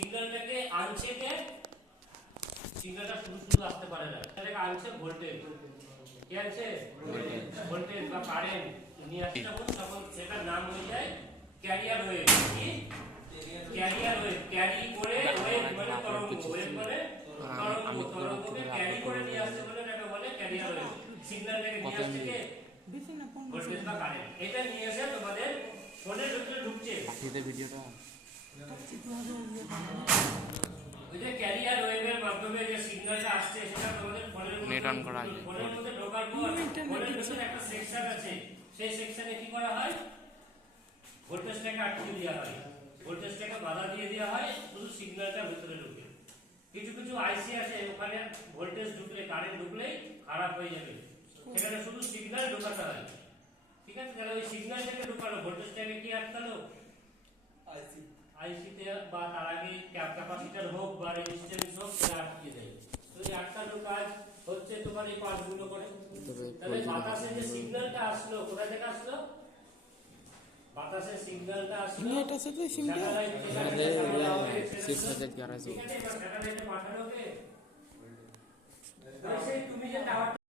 সিগন্যালটাকে আনছে কে? সিগন্যালটা শুধু আসতে পারে না, এটাকে আনছে ভোল্টেজ। কি আনছে? ভোল্টেজ বা কারেন্ট নিয়ে আসছে তখন সেটার নাম হয়ে যায় ক্যারিয়ার ওয়েভ। কি ক্যারিয়ার ওয়েভ? ক্যারি করে ওয়েভ মানে তরঙ্গ, ওয়েভ মানে তরঙ্গ, তরঙ্গকে ক্যারি করে নিয়ে আসছে বলে এটাকে বলে ক্যারিয়ার ওয়েভ। সিগন্যালটাকে নিয়ে আসছে কে? ভোল্টেজ বা কারেন্ট। এটা নিয়ে এসে তোমাদের ফোনের ভিতরে ঢুকছে। এই ভিডিওটা ওই যে ক্যারিয়ার ওয়েভের মাধ্যমে যে সিগন্যালটা আসছে সেটা তোমাদের ফোনের নেট অন করা আছে। ফোনের মধ্যে ঢোকার পর ফোনের ভিতরে একটা সেকশন আছে, সেই সেকশনে কি করা হয়? ভোল্টেজটাকে আটকে দেওয়া হয়, ভোল্টেজটাকে বাধা দিয়ে দেওয়া হয় শুধু সিগন্যালটা ভিতরে ঢুকে। কিছু কিছু আইসি আছে ওখানে ভোল্টেজ ঢুকলে, কারেন্ট ঢুকলেই খারাপ হয়ে যাবে, সেখানে শুধু সিগন্যাল ঢোকাতে হয়। ঠিক আছে, তাহলে ওই সিগন্যালটাকে ঢোকালো, ভোল্টেজটাকে কি আটকালো? আইসিতে বা তার আগে ক্যাপাসিটর হোক বা রেজিস্ট্যান্স হোক সেটা আটকে দেয়। তো এই আটকানো কাজ হচ্ছে তোমার এই পাঁচগুলো করে। তাহলে বাতাসে যে সিগন্যালটা আসলো কোথা থেকে আসলো? বাতাসের সিগন্যালটা আসলো স্যাটেলাইটে পাঠানো কে? তুমি যে টাওয়ার